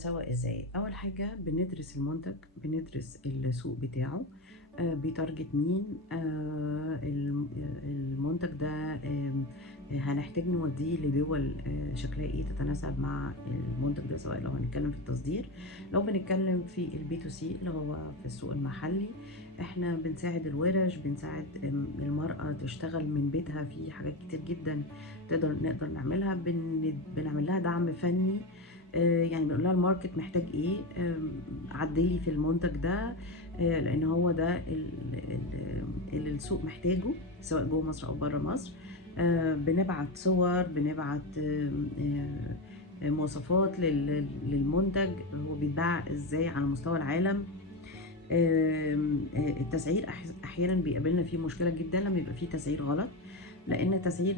بنسوق ازاي؟ اول حاجه بندرس المنتج، بندرس السوق بتاعه، بيتارجت مين، المنتج ده هنحتاج نوديه لدول شكلها ايه تتناسب مع المنتج ده، سواء لو هنتكلم في التصدير، لو بنتكلم في البي تو سي اللي هو في السوق المحلي. احنا بنساعد الورش، بنساعد المرأة تشتغل من بيتها في حاجات كتير جدا نقدر نعملها. بنعمل لها دعم فني، يعني بنقول لها الماركت محتاج ايه، عدلي في المنتج ده، لان هو ده اللي السوق محتاجه سواء جوه مصر او بره مصر. بنبعت صور، بنبعت مواصفات للمنتج، هو بيتباع ازاي على مستوى العالم. التسعير احيانا بيقابلنا فيه مشكله جدا لما يبقى فيه تسعير غلط، لان التسعير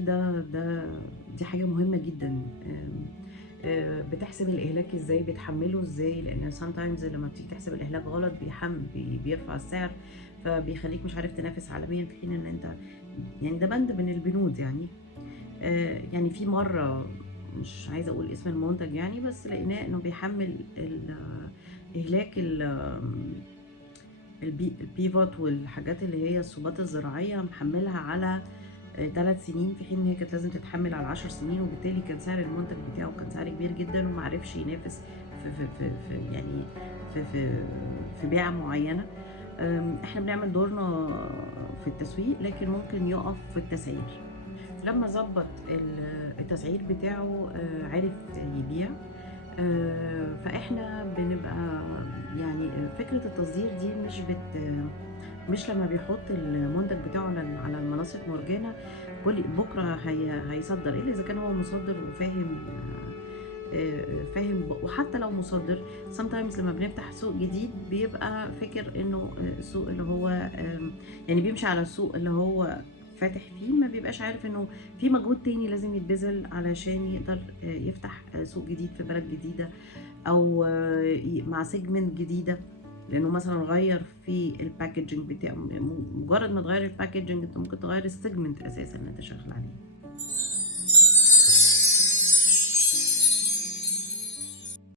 دي حاجه مهمه جدا. بتحسب الاهلاك ازاي، بتحمله ازاي، لان sometimes لما بتيجي تحسب الاهلاك غلط بيرفع السعر، فبيخليك مش عارف تنافس عالميا، في حين ان انت يعني ده بند من البنود يعني. يعني في مره، مش عايزه اقول اسم المنتج يعني، بس لقيناه انه بيحمل اهلاك البيفوت والحاجات اللي هي الصوبات الزراعيه، محملها على 3 سنين، في حين ان هي كانت لازم تتحمل على 10 سنين، وبالتالي كان سعر المنتج بتاعه كان سعر كبير جدا، ومعرفش ينافس في يعني في بيعة معينة. احنا بنعمل دورنا في التسويق، لكن ممكن يقف في التسعير. لما ظبط التسعير بتاعه عرف يبيع. فاحنا بنبقى يعني فكرة التصدير دي مش لما بيحط المنتج بتاعه على المنصة مرجانة كل بكرة هيصدر، إلا إذا كان هو مصدر وفاهم. فاهم. وحتى لو مصدر sometimes لما بنفتح سوق جديد بيبقى فاكر انه السوق اللي هو يعني بيمشي على السوق اللي هو فاتح فيه، ما بيبقاش عارف انه في مجهود تاني لازم يتبذل علشان يقدر يفتح سوق جديد في بلد جديدة، او مع سيجمنت جديدة، لانه مثلا غير في الباكجينج بتاعه. مجرد ما تغير الباكجينج انت ممكن تغير السيجمنت اساسا اللي انت شغال عليه.